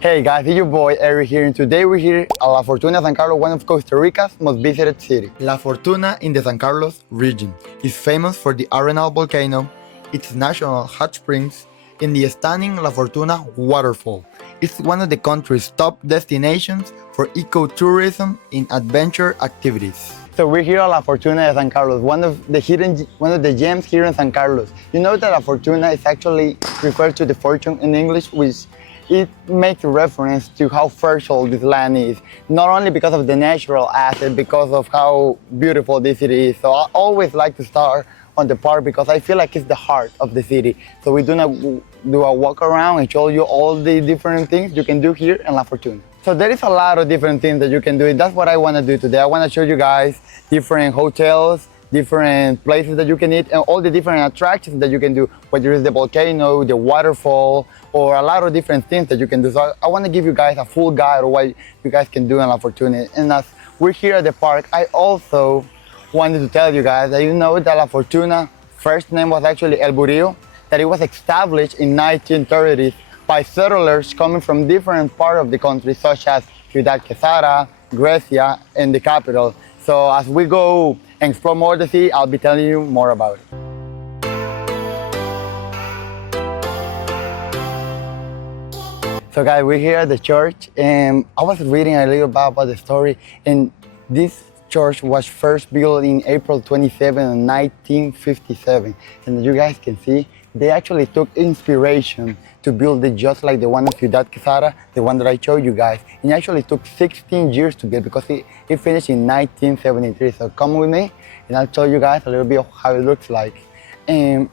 Hey guys, it's your boy Eric here, and today we're here at La Fortuna, San Carlos, one of Costa Rica's most visited cities. La Fortuna in the San Carlos region is famous for the Arenal volcano, its national hot springs, and the stunning La Fortuna waterfall. It's one of the country's top destinations for ecotourism and adventure activities. So we're here at La Fortuna de San Carlos, one of the gems here in San Carlos. You know that La Fortuna is actually referred to the fortune in English, which it makes reference to how fertile this land is, not only because of the natural asset, because of how beautiful this city is. So I always like to start on the park because I feel like it's the heart of the city. So we're gonna do a walk around and show you all the different things you can do here in La Fortuna. So there is a lot of different things that you can do, and that's what I want to do today. I want to show you guys different hotels, different places that you can eat, and all the different attractions that you can do, whether it's the volcano, the waterfall, or a lot of different things that you can do. So I want to give you guys a full guide of what you guys can do in La Fortuna. And as we're here at the park, I also wanted to tell you guys that you know that La Fortuna first name was actually El Burillo, that it was established in 1930s by settlers coming from different parts of the country, such as Ciudad Quesada, Grecia, and the capital. So as we go and explore more the city, I'll be telling you more about it. So guys, we're here at the church, and I was reading a little bit about the story, and this church was first built in April 27, 1957. And as you guys can see, they actually took inspiration to build it just like the one in Ciudad Quesada, the one that I showed you guys. It actually took 16 years to build because it finished in 1973. So come with me and I'll show you guys a little bit of how it looks like. And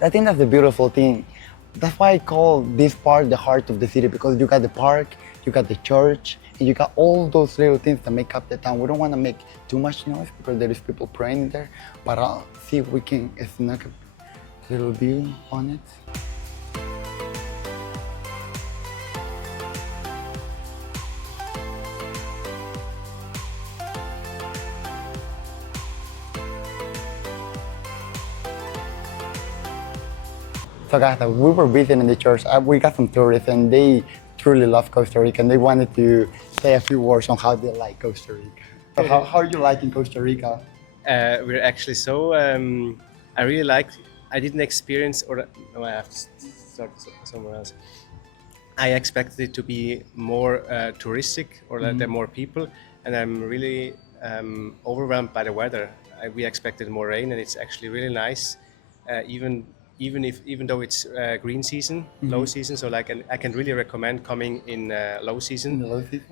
I think that's the beautiful thing. That's why I call this part the heart of the city, because you got the park, you got the church, and you got all those little things that make up the town. We don't want to make too much noise because there is people praying there, but I'll see if we can snag a little view on it. So guys, we were visiting the church. We got some tourists and they truly love Costa Rica, and they wanted to say a few words on how they like Costa Rica. So how are you liking Costa Rica? We're actually so, I really liked, I didn't experience, or no, I have to start somewhere else. I expected it to be more touristic, or that there are more people, and I'm really overwhelmed by the weather. We expected more rain, and it's actually really nice, even though it's green season, low season. So like, I can really recommend coming in low season. In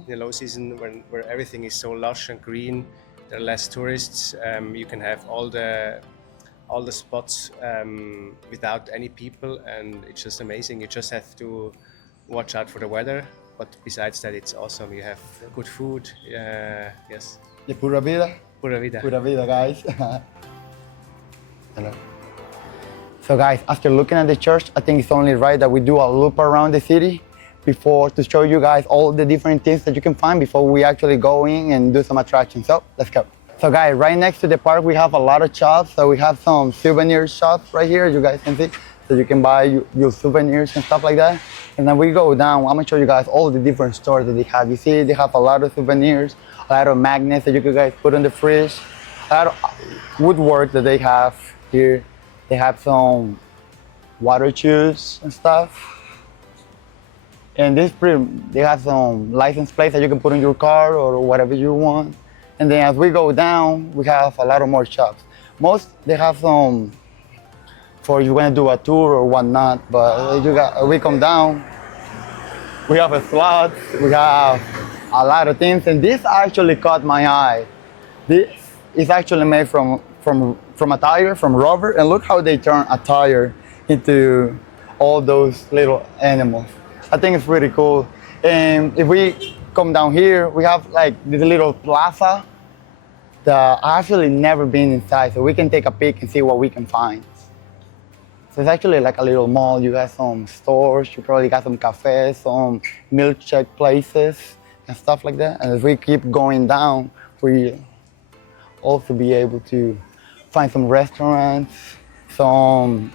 the low season, where everything is so lush and green, there are less tourists. You can have all the spots without any people, and it's just amazing. You just have to watch out for the weather, but besides that, it's awesome. You have good food. Yes. The pura vida. Pura vida. Pura vida, guys. Hello. So guys, after looking at the church, I think it's only right that we do a loop around the city to show you guys all the different things that you can find before we actually go in and do some attractions. So let's go. So guys, right next to the park, we have a lot of shops. So we have some souvenir shops right here, you guys can see. So you can buy your souvenirs and stuff like that. And then we go down, I'm gonna show you guys all the different stores that they have. You see, they have a lot of souvenirs, a lot of magnets that you can guys put in the fridge, a lot of woodwork that they have here. They have some water chews and stuff. And they have some license plates that you can put in your car or whatever you want. And then as we go down, we have a lot of more shops. They have some for you want to do a tour or whatnot, but we come down, we have a slot, we have a lot of things, and this actually caught my eye. This is actually made from a tire, from rubber, and look how they turn a tire into all those little animals. I think it's pretty cool. And if we come down here, we have like this little plaza that I actually never been inside, so we can take a peek and see what we can find. So it's actually like a little mall. You got some stores, you probably got some cafes, some milkshake places and stuff like that. And as we keep going down, we also be able to find some restaurants, some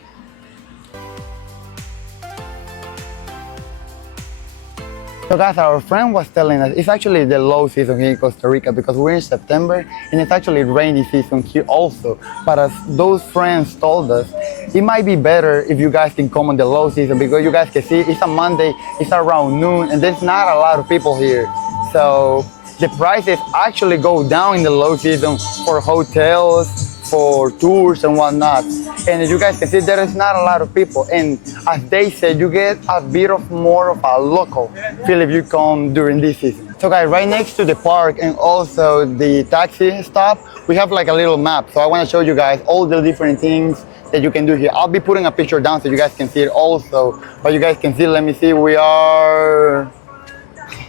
So guys, our friend was telling us it's actually the low season here in Costa Rica because we're in September and it's actually rainy season here also. But as those friends told us, it might be better if you guys can come on the low season because you guys can see it's a Monday, it's around noon, and there's not a lot of people here. So the prices actually go down in the low season for hotels, for tours and whatnot. And as you guys can see, there is not a lot of people. And as they said, you get a bit of more of a local feel if you come during this season. So guys, right next to the park and also the taxi stop, we have like a little map. So I want to show you guys all the different things that you can do here. I'll be putting a picture down so you guys can see it also. But you guys can see, let me see, we are,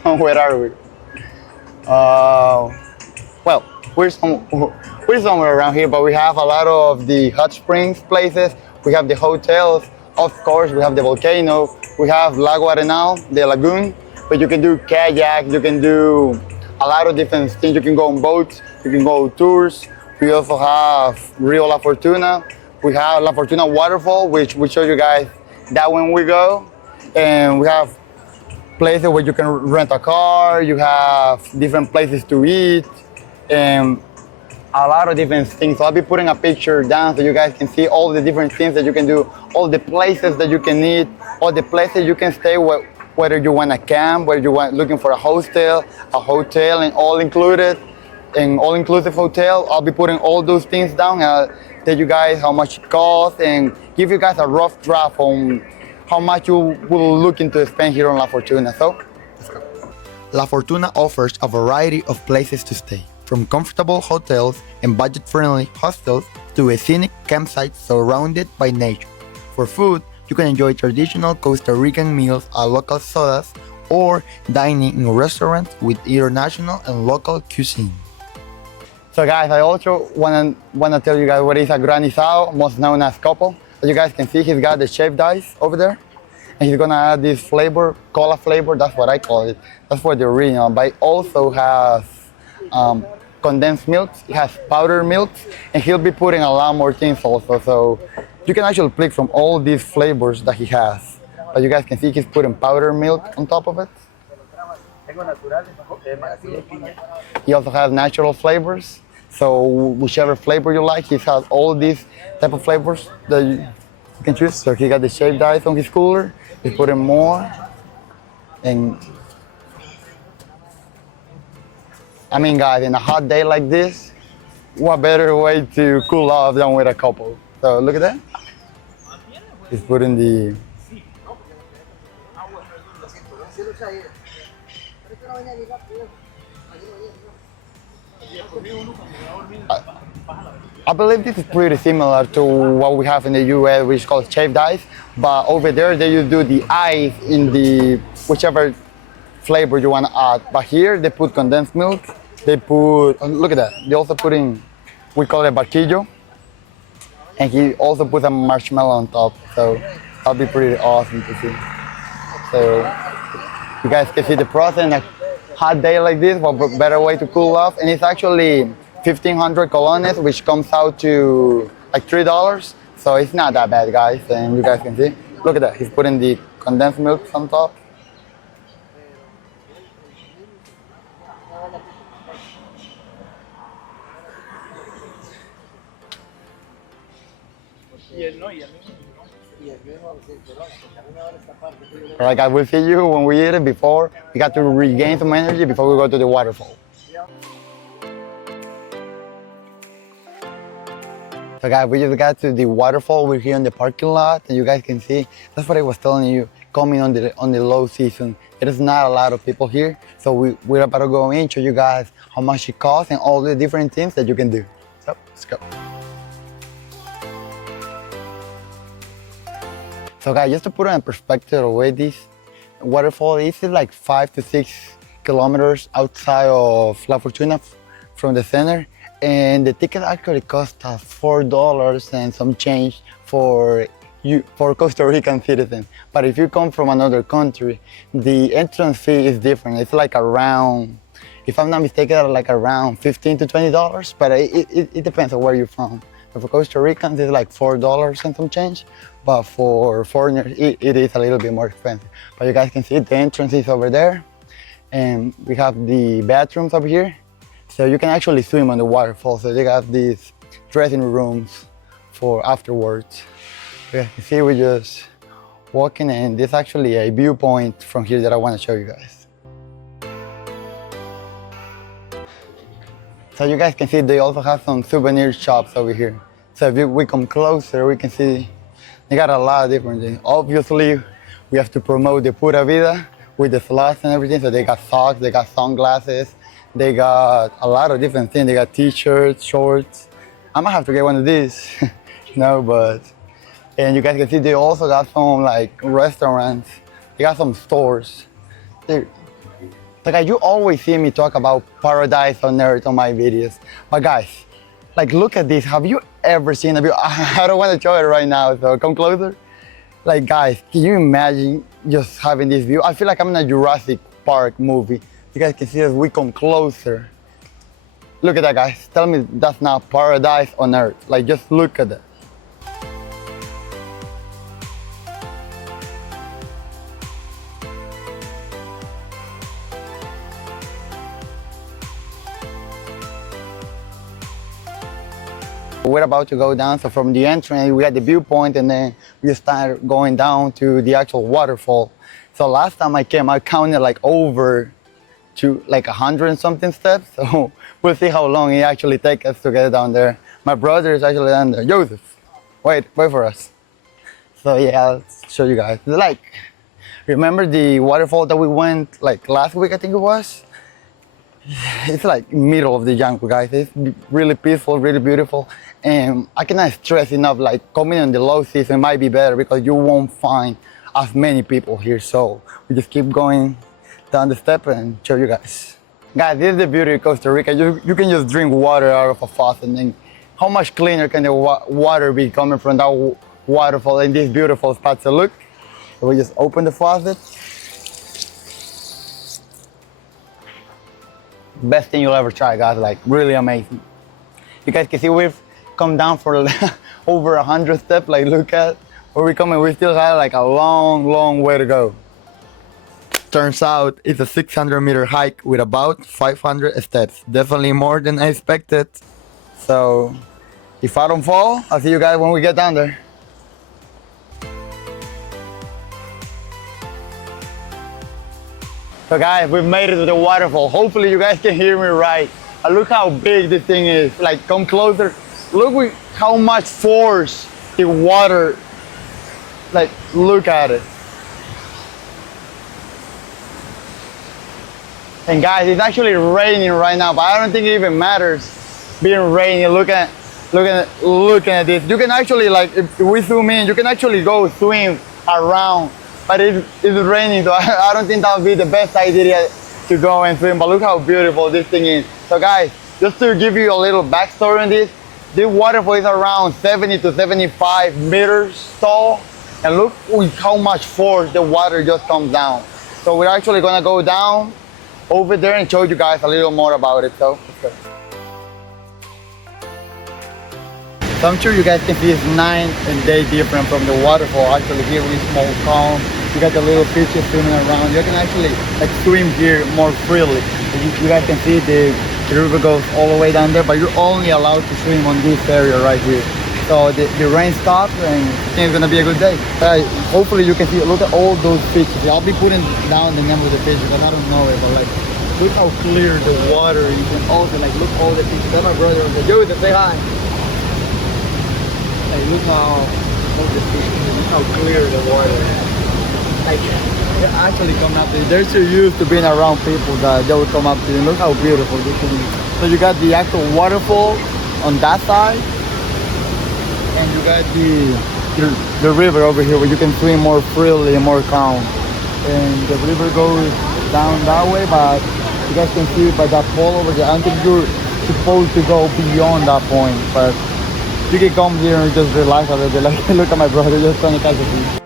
where are we? Well, we're somewhere around here, but we have a lot of the hot springs places. We have the hotels, of course, we have the volcano, we have Lago Arenal, the lagoon, but you can do kayak, you can do a lot of different things. You can go on boats, you can go tours. We also have Rio La Fortuna. We have La Fortuna waterfall, which we show you guys that when we go. And we have places where you can rent a car, you have different places to eat, and a lot of different things. So I'll be putting a picture down so you guys can see all the different things that you can do, all the places that you can eat, all the places you can stay, whether you want to camp, whether you want looking for a hotel and all included, an all-inclusive hotel. I'll be putting all those things down and I'll tell you guys how much it costs and give you guys a rough draft on how much you will look into spend here on La Fortuna. So, let's go. La Fortuna offers a variety of places to stay, from comfortable hotels and budget-friendly hostels to a scenic campsite surrounded by nature. For food, you can enjoy traditional Costa Rican meals at local sodas or dining in restaurants with international and local cuisine. So guys, I also wanna tell you guys what is a granizado, most known as copo. As you guys can see, he's got the shaved ice over there. And he's gonna add this flavor, cola flavor, that's what I call it. That's for the original, but it also has condensed milks, it has powdered milks, and he'll be putting a lot more things also. So you can actually pick from all these flavors that he has. As you guys can see, he's putting powdered milk on top of it. He also has natural flavors. So whichever flavor you like, he has all these type of flavors that you can choose. So he got the shaved ice on his cooler. He's putting more. And I mean, guys, in a hot day like this, what better way to cool off than with a couple? So look at that. He's putting the. I believe this is pretty similar to what we have in the US, which is called shaved ice. But over there, they do the ice in the whichever flavor you want to add. But here, they put condensed milk. They put, look at that. They also put in, we call it barquillo. And he also put a marshmallow on top. So that'll be pretty awesome to see. So you guys can see the process in a hot day like this, what better way to cool off. And it's actually 1,500 colones, which comes out to like $3. So it's not that bad, guys. And you guys can see, look at that. He's putting the condensed milk on top. All right, guys, we'll see you when we eat it. Before we got to regain some energy before we go to the waterfall. So guys, we just got to the waterfall. We're here in the parking lot, and you guys can see, that's what I was telling you, coming on the low season. There is not a lot of people here, so we're about to go in, show you guys how much it costs and all the different things that you can do. So, let's go. So guys, just to put it in perspective of where this waterfall is, it's like 5 to 6 kilometers outside of La Fortuna from the center. And the ticket actually cost us $4 and some change for Costa Rican citizens. But if you come from another country, the entrance fee is different. It's like around, if I'm not mistaken, like around $15 to $20, but it depends on where you're from. For Costa Ricans, it's like $4 and some change, but for foreigners, it is a little bit more expensive. But you guys can see the entrance is over there, and we have the bathrooms over here, so you can actually swim on the waterfall. So they have these dressing rooms for afterwards. You guys can see we're just walking, and there's actually a viewpoint from here that I want to show you guys. So you guys can see they also have some souvenir shops over here. So if we come closer, we can see they got a lot of different things. Obviously, we have to promote the Pura Vida with the slots and everything. So they got socks, they got sunglasses, they got a lot of different things. They got t-shirts, shorts. I might have to get one of these, and you guys can see they also got some like restaurants. They got some stores. Like you always see me talk about paradise on earth on my videos, but guys, like look at this. Have you ever seen a view? I don't want to show it right now, so come closer. Like guys, can you imagine just having this view? I feel like I'm in a Jurassic Park movie. You guys can see as we come closer. Look at that, guys. Tell me that's not paradise on earth. Like just look at that. We're about to go down, so from the entrance we had the viewpoint, and then we start going down to the actual waterfall. So last time I came, I counted like over to like 100 and something steps. So we'll see how long it actually takes us to get down there. My brother is actually down there. Joseph, wait for us. So yeah, I'll show you guys. Like, remember the waterfall that we went like last week, I think it was? It's like middle of the jungle, guys. It's really peaceful, really beautiful, and I cannot stress enough, like coming in the low season might be better because you won't find as many people here. So we just keep going down the step and show you guys. Guys, this is the beauty of Costa Rica. You can just drink water out of a faucet, and how much cleaner can the water be coming from that waterfall in this beautiful spot? So look, we just open the faucet. Best thing you'll ever try, guys. Like really amazing. You guys can see we've come down for over 100 steps. Like look at where we're coming. We still have like a long way to go. Turns out it's a 600-meter hike with about 500 steps. Definitely more than I expected. So if I don't fall, I'll see you guys when we get down there. So guys, we've made it to the waterfall. Hopefully you guys can hear me right. Look how big this thing is. Like come closer. Look how much force the water, like look at it. And guys, it's actually raining right now, but I don't think it even matters being raining. Look at this. You can actually, like, if we zoom in, you can actually go swim around, but it's raining, so I don't think that would be the best idea to go and swim. But look how beautiful this thing is. So guys, just to give you a little backstory on this waterfall is around 70 to 75 meters tall, and look with how much force the water just comes down. So we're actually gonna go down over there and show you guys a little more about it. So let's go. So I'm sure you guys can see it's night and day different from the waterfall. Actually here we small calm. You got the little fishes swimming around. You can actually like swim here more freely. You guys can see the river goes all the way down there, but you're only allowed to swim on this area right here. So the rain stops and I think it's gonna be a good day. Hopefully you can see, look at all those fishes. I'll be putting down the name of the fish because I don't know it, but like, look how clear the water is. You can also like, look all the fishes. That's my brother over there. Joseph, say hi. Hey, look how all the fishes, look how clear the water is. Like, they actually come up to you. They're so used to being around people that they will come up to you. Look how beautiful this thing is. So you got the actual waterfall on that side, and you got the river over here where you can swim more freely and more calm. And the river goes down that way, but you guys can see by that pole over there. I don't think you're supposed to go beyond that point, but you can come here and just relax a little bit. Like, look at my brother just trying to catch a fish.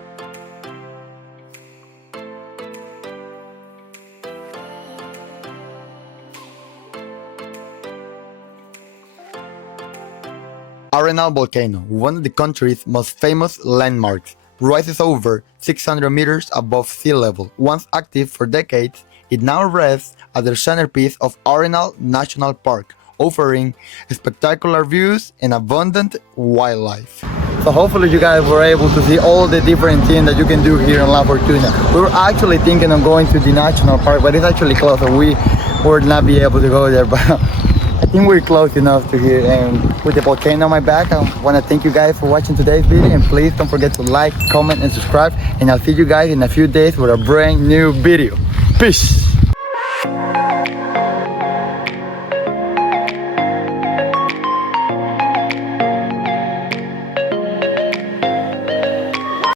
Arenal volcano, one of the country's most famous landmarks, rises over 600 meters above sea level. Once active for decades, it now rests at the centerpiece of Arenal National Park, offering spectacular views and abundant wildlife. So hopefully you guys were able to see all the different things that you can do here in La Fortuna. We were actually thinking of going to the national park, but it's actually closed, so we would not be able to go there. But I think we're close enough to here, and with the volcano on my back, I want to thank you guys for watching today's video, and please don't forget to like, comment, and subscribe, and I'll see you guys in a few days with a brand new video. Peace!